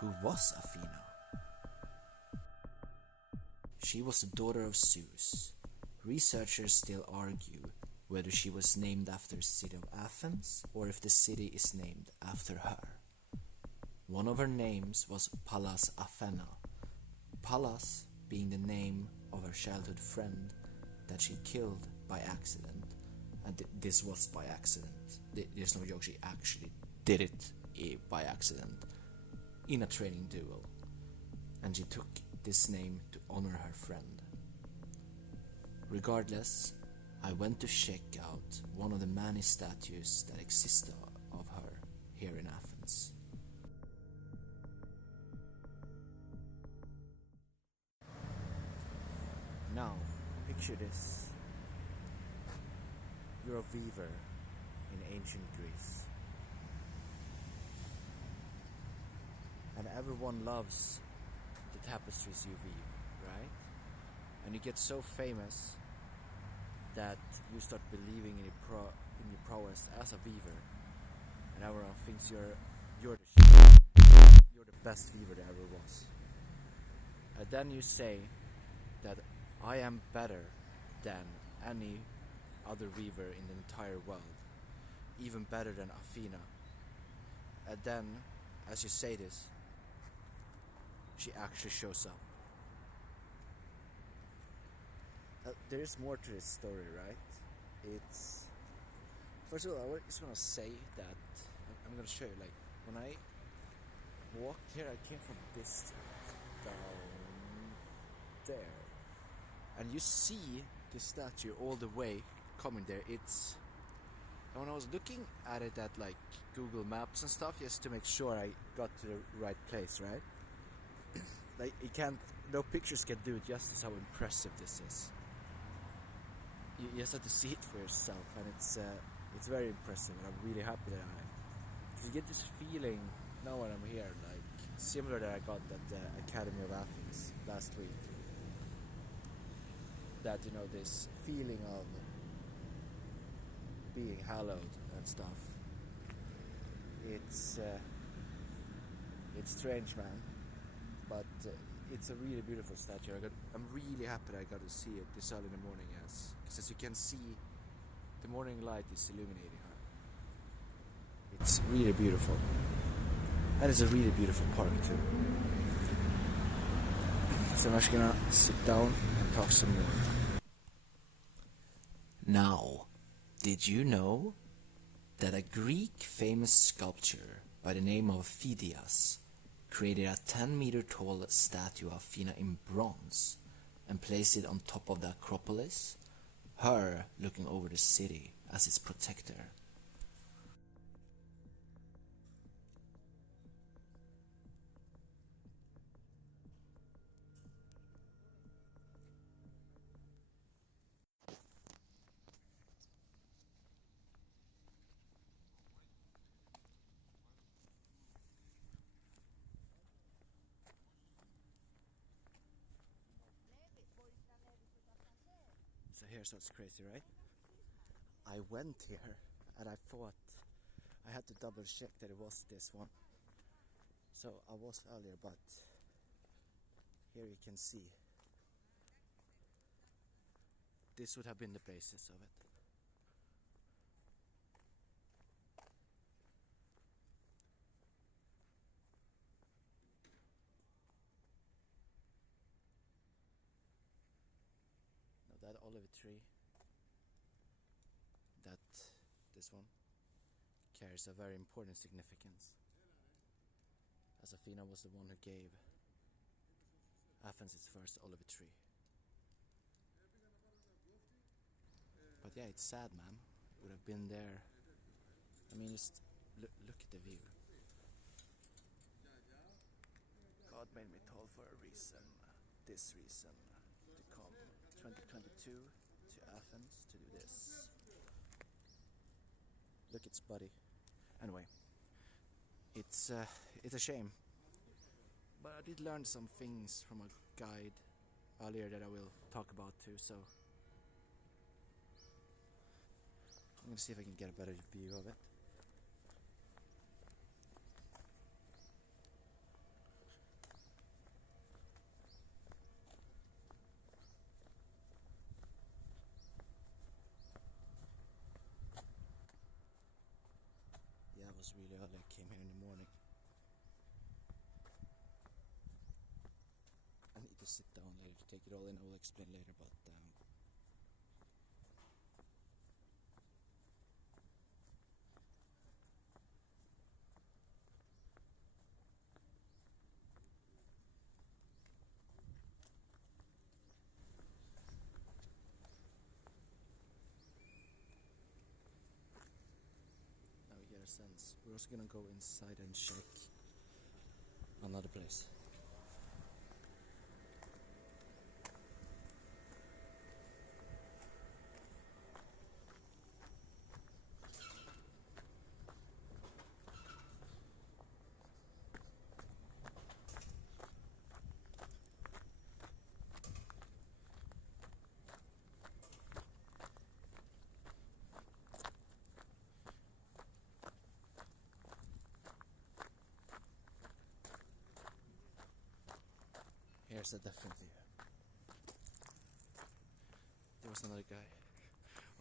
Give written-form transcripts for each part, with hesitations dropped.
who was Athena? She was the daughter of Zeus. Researchers still argue whether she was named after the city of Athens or if the city is named after her. One of her names was Pallas Athena, Pallas being the name of her childhood friend that she killed by accident. And this was by accident. There's no joke, she actually did it by accident in a training duel. And she took this name to honor her friend. Regardless, I went to check out one of the many statues that exist of her here in Athens. Now, picture this. You're a weaver in ancient Greece. And everyone loves the tapestries you weave, right? And you get so famous that you start believing in your prowess as a weaver. And everyone thinks you're the shit. You're the best weaver there ever was. And then you say that I am better than any other weaver in the entire world, even better than Athena. And then, as you say this, she actually shows up. There is more to this story, right? It's... First of all, I just want to say that I'm going to show you, like, when I walked here, I came from this down there. And you see the statue all the way coming there. It's... And when I was looking at it at, like, Google Maps and stuff, just to make sure I got to the right place, right? Like, you can't... No pictures can do justice how impressive this is. You just have to see it for yourself, and it's very impressive, and I'm really happy that because you get this feeling now when I'm here, like similar that I got at the Academy of Athens last week. That, you know, this feeling of being hallowed and stuff. It's strange, man, but it's a really beautiful statue. I'm really happy that I got to see it this early in the morning, yes. Because as you can see, the morning light is illuminating her. It's really beautiful. And it's a really beautiful park too. So I'm just gonna sit down and talk some more. Now, did you know that a Greek famous sculptor by the name of Phidias created a 10-meter tall statue of Athena in bronze and placed it on top of the Akropolis, her looking over the city as its protector? So here's what's crazy, right? I went here and I thought I had to double check that it was this one. So I was earlier, but here you can see. This would have been the basis of it. That olive tree, this one, carries a very important significance, as Athena was the one who gave Athens its first olive tree. But yeah, it's sad, man. It would have been there. I mean, just look at the view. God made me tall for a reason. This reason. To come 2022 to Athens to do this. Look, it's buddy. Anyway, it's a shame, but I did learn some things from a guide earlier that I will talk about too. So I'm gonna see if I can get a better view of it. was really early. I came here in the morning. I need to sit down later to take it all in. I will explain later, but now we get a sense. We're also gonna go inside and check another place. Here's a different view. There was another guy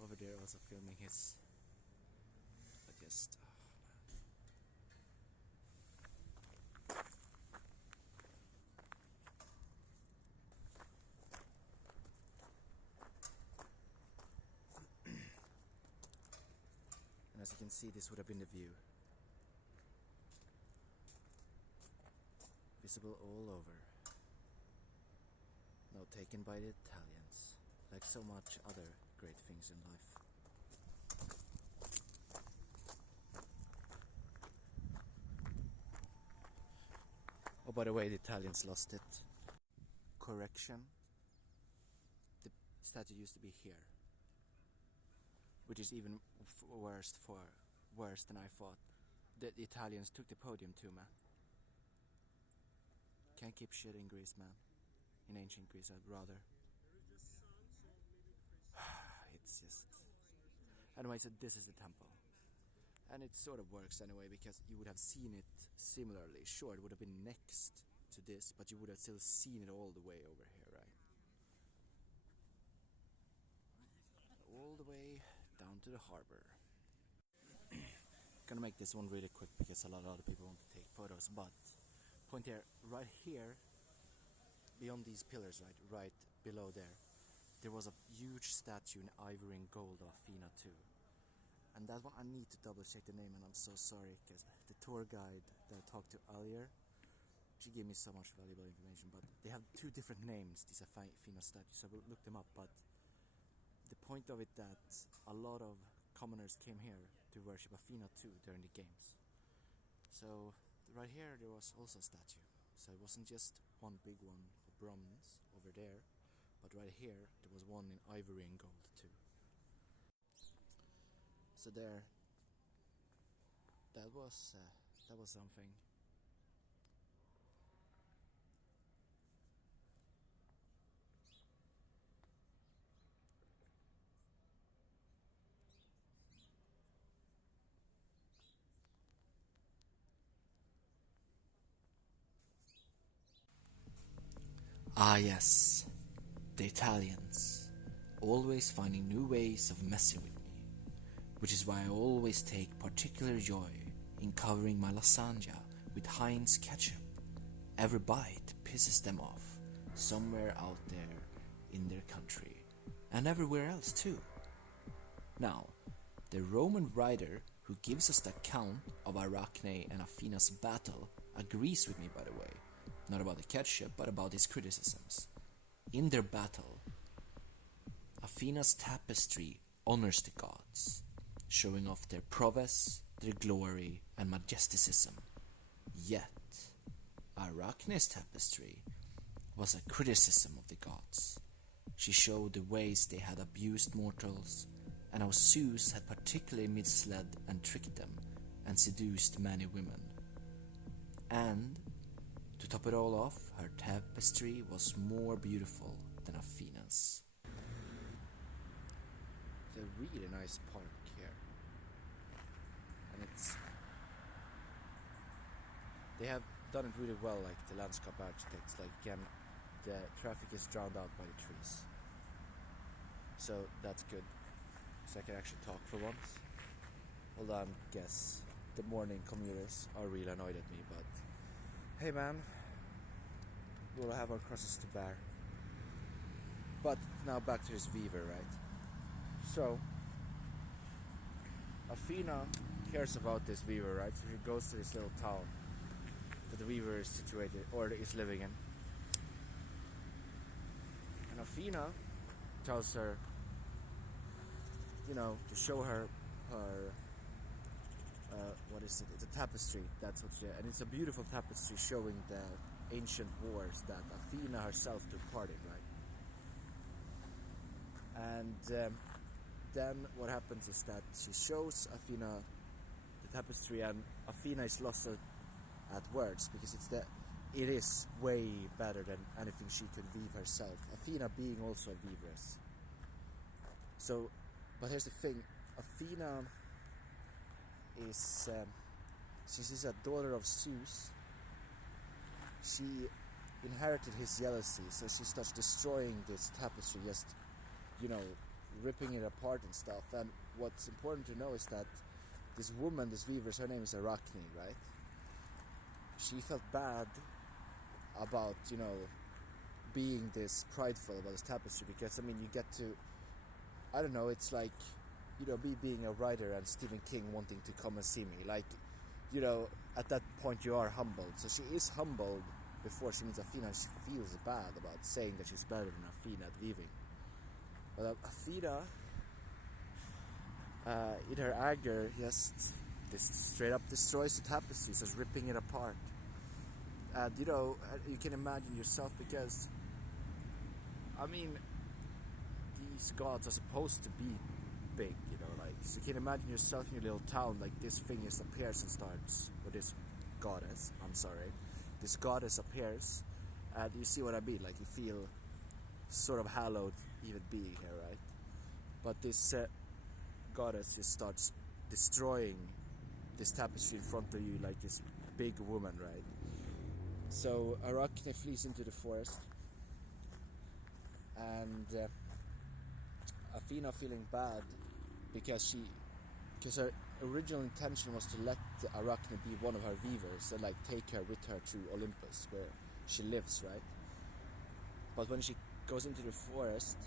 over there also filming his. But just. And as you can see, this would have been the view. Visible all over. Now taken by the Italians, like so much other great things in life. Oh, by the way, the Italians lost it. Correction. The statue used to be here, which is even worse than I thought. The Italians took the podium too, man. Can't keep shit in Greece, man. In ancient Greece, I'd rather. It's just. Anyway, so this is the temple. And it sort of works anyway, because you would have seen it similarly. Sure, it would have been next to this, but you would have still seen it all the way over here, right? All the way down to the harbor. Gonna make this one really quick because a lot of other people want to take photos, but point here, right here, beyond these pillars, right below there was a huge statue in ivory and gold of Athena too. And that one I need to double check the name, and I'm so sorry because the tour guide that I talked to earlier, she gave me so much valuable information, but they have two different names, these Athena statues, so I will look them up. But the point of it that a lot of commoners came here to worship Athena too during the games. So right here there was also a statue, so it wasn't just one big one of bronze over there, but right here there was one in ivory and gold too. So there, that was something. Ah yes, the Italians, always finding new ways of messing with me, which is why I always take particular joy in covering my lasagna with Heinz ketchup. Every bite pisses them off, somewhere out there in their country, and everywhere else too. Now, the Roman writer who gives us the account of Arachne and Athena's battle agrees with me, by the way, not about the ketchup, but about his criticisms. In their battle, Athena's tapestry honors the gods, showing off their prowess, their glory, and majesticism. Yet, Arachne's tapestry was a criticism of the gods. She showed the ways they had abused mortals, and how Zeus had particularly misled and tricked them, and seduced many women. And, to top it all off, her tapestry was more beautiful than Athena's. It's a really nice park here. And they have done it really well, like the landscape architects. Like again, the traffic is drowned out by the trees. So that's good. So I can actually talk for once. Hold on, guess. the morning commuters are really annoyed at me, but hey man, we'll have our crosses to bear. But now back to this weaver, right? So Athena cares about this weaver, right? So she goes to this little town that the weaver is situated or is living in. And Athena tells her, to show her what is it? It's a tapestry. That's what and it's a beautiful tapestry showing the ancient wars that Athena herself took part in, right? And then what happens is that she shows Athena the tapestry, and Athena is lost at words because it is way better than anything she could weave herself. Athena being also a weaveress. So, but here's the thing: Athena is, since she's a daughter of Zeus, she inherited his jealousy. So she starts destroying this tapestry, just ripping it apart and stuff. And what's important to know is that this woman, this weaver, her name is Arachne, right? She felt bad about, being this prideful about this tapestry, because, you get to, I don't know, it's like, me being a writer and Stephen King wanting to come and see me. Like, at that point you are humbled. So she is humbled before she meets Athena, and she feels bad about saying that she's better than Athena at weaving. But Athena, in her anger, just straight up destroys the tapestry, starts ripping it apart. And you can imagine yourself, because these gods are supposed to be big, so you can imagine yourself in your little town, like this thing just appears and starts, or this goddess appears, and you see what I mean, like you feel sort of hallowed even being here, right? But this goddess just starts destroying this tapestry in front of you, like this big woman, right? So Arachne flees into the forest, and Athena, feeling bad because her original intention was to let Arachne be one of her weavers and take her with her to Olympus, where she lives, right? But when she goes into the forest,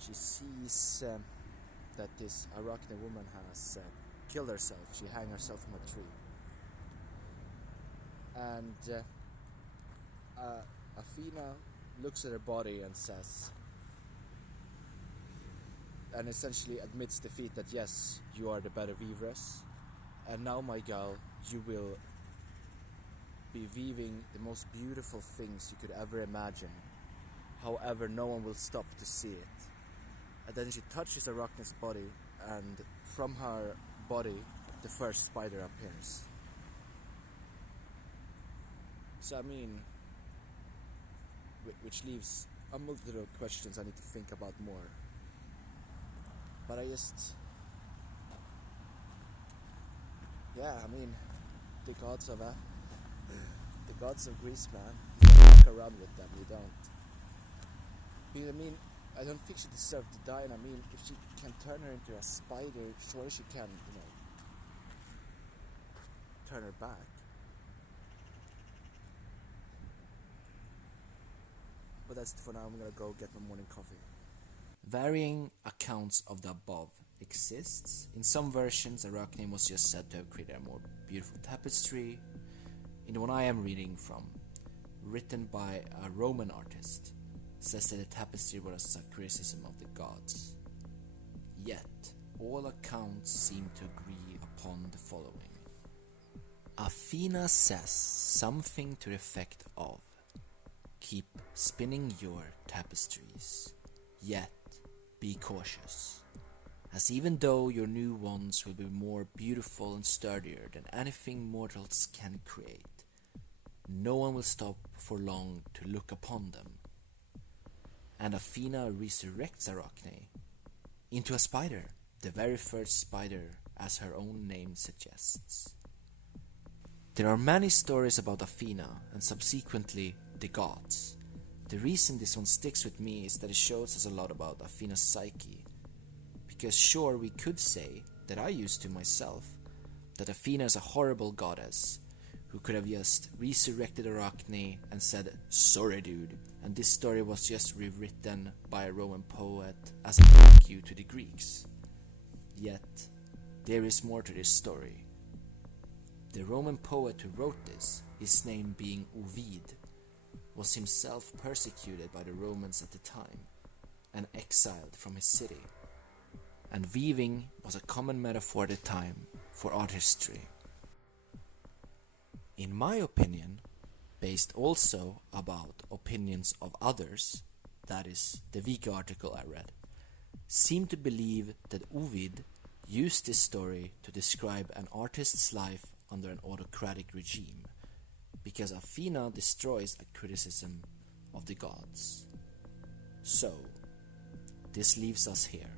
she sees that this Arachne woman has killed herself. She hung herself from a tree. And Athena looks at her body and says, and essentially admits defeat, that yes, you are the better weaveress, and now, my girl, you will be weaving the most beautiful things you could ever imagine. However, no one will stop to see it. And then she touches Arachne's body, and from her body, the first spider appears. So which leaves a multitude of questions I need to think about more. But the gods of Greece, man. You don't walk around with them, you don't. Because, I don't think she deserved to die, and if she can turn her into a spider, sure she can, turn her back. But that's it for now. I'm gonna go get my morning coffee. Varying accounts of the above exists. In some versions, Arachne was just said to have created a more beautiful tapestry. In the one I am reading from, written by a Roman artist, says that the tapestry was a criticism of the gods. Yet, all accounts seem to agree upon the following. Athena says something to the effect of, "Keep spinning your tapestries, yet be cautious, as even though your new ones will be more beautiful and sturdier than anything mortals can create, no one will stop for long to look upon them." And Athena resurrects Arachne into a spider, the very first spider, as her own name suggests. There are many stories about Athena and subsequently the gods. The reason this one sticks with me is that it shows us a lot about Athena's psyche. Because sure, we could say that I used to myself, that Athena is a horrible goddess who could have just resurrected Arachne and said, "Sorry dude," and this story was just rewritten by a Roman poet as a thank you to the Greeks. Yet, there is more to this story. The Roman poet who wrote this, his name being Ovid, was himself persecuted by the Romans at the time and exiled from his city. And weaving was a common metaphor at the time for art history. In my opinion, based also about opinions of others, that is, the Wiki article I read, seem to believe that Ovid used this story to describe an artist's life under an autocratic regime, because Athena destroys a criticism of the gods. So, this leaves us here.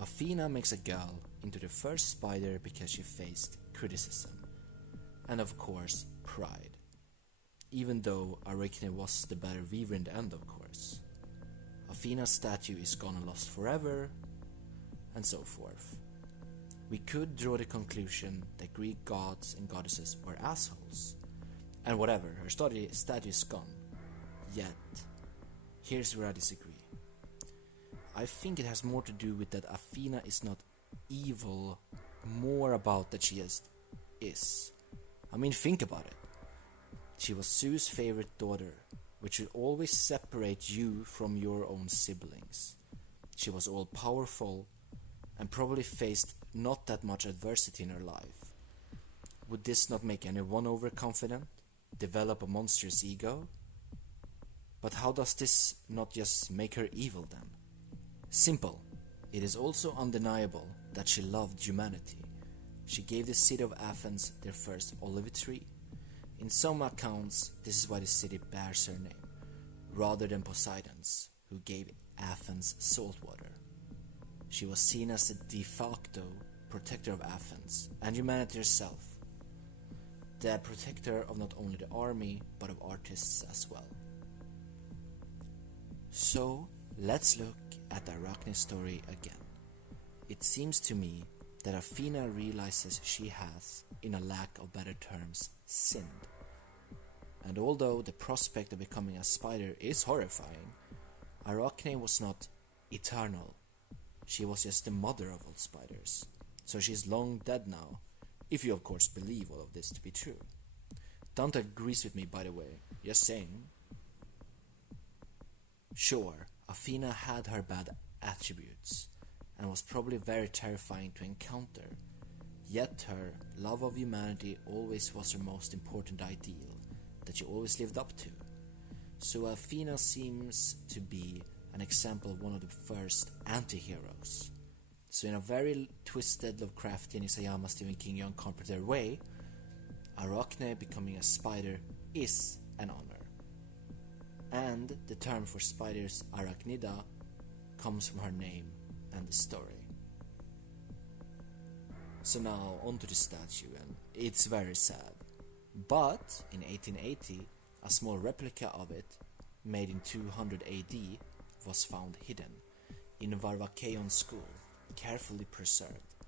Athena makes a girl into the first spider because she faced criticism, and of course pride, even though Arachne was the better weaver in the end, of course. Athena's statue is gone and lost forever, and so forth. We could draw the conclusion that Greek gods and goddesses were assholes, and whatever, her statue is gone. Yet, here's where I disagree. I think it has more to do with that Athena is not evil, more about that she just is. I mean, think about it. She was Zeus' favorite daughter, which will always separate you from your own siblings. She was all-powerful and probably faced not that much adversity in her life. Would this not make anyone overconfident, develop a monstrous ego? But how does this not just make her evil then? Simple. It is also undeniable that she loved humanity. She gave the city of Athens their first olive tree. In some accounts, this is why the city bears her name, rather than Poseidon's, who gave Athens salt water. She was seen as the de facto protector of Athens and humanity herself, the protector of not only the army but of artists as well. So, let's look at the Arachne story again. It seems to me that Athena realizes she has, in a lack of better terms, sinned. And although the prospect of becoming a spider is horrifying, Arachne was not eternal. She was just the mother of all spiders. So she's long dead now, if you of course believe all of this to be true. Dante agrees with me, by the way, just saying. Sure, Athena had her bad attributes, and was probably very terrifying to encounter, yet her love of humanity always was her most important ideal, that she always lived up to. So Athena seems to be an example of one of the first anti-heroes. So in a very twisted Lovecraftian Isayama Stephen King Young Carpenter way, Arachne becoming a spider is an honor. And the term for spiders, Arachnida, comes from her name and the story. So now onto the statue, and it's very sad. But in 1880, a small replica of it, made in 200 AD, was found hidden in Varvakeion School, carefully preserved.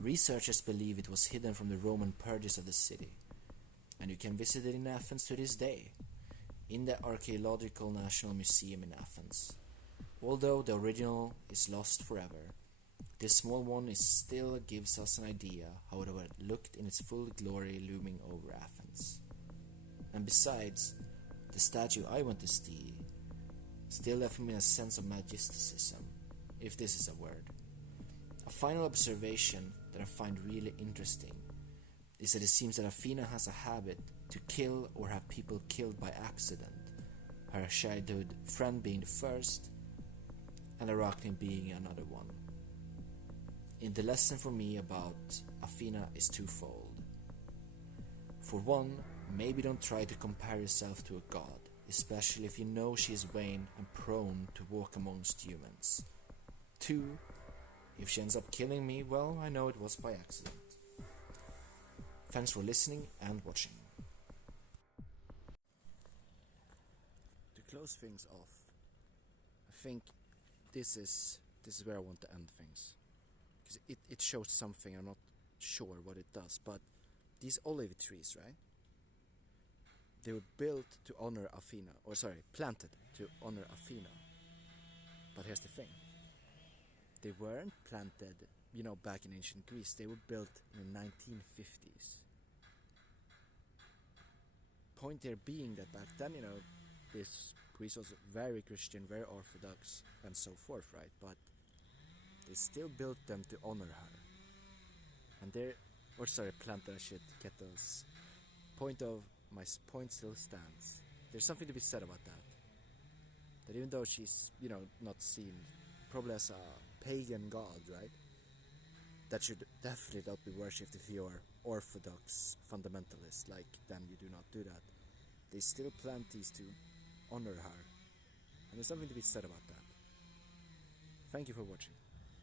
Researchers believe it was hidden from the Roman purges of the city, and you can visit it in Athens to this day, in the Archaeological National Museum in Athens. Although the original is lost forever, this small one still gives us an idea how it would have looked in its full glory looming over Athens. And besides, the statue I went to see still left me a sense of magisticism, if this is a word. A final observation that I find really interesting is that it seems that Athena has a habit to kill or have people killed by accident, her childhood friend being the first, and Arachne being another one. And the lesson for me about Athena is twofold. For one, maybe don't try to compare yourself to a god, especially if you know she is vain and prone to walk amongst humans. Two, if she ends up killing me, well, I know it was by accident. Thanks for listening and watching. To close things off, I think this is where I want to end things, because it shows something I'm not sure what it does, but these olive trees, right? They were built to honor Athena, or sorry, planted to honor Athena. But here's the thing. They weren't planted, back in ancient Greece. They were built in the 1950s. Point there being that back then, this Greece was very Christian, very Orthodox, and so forth, right? But they still built them to honor her. And planted, I should get those. My point still stands. There's something to be said about that. That even though she's, not seen probably as a pagan god, right? That should definitely not be worshipped if you're Orthodox fundamentalist. Like, then you do not do that. They still plant these to honor her. And there's something to be said about that. Thank you for watching.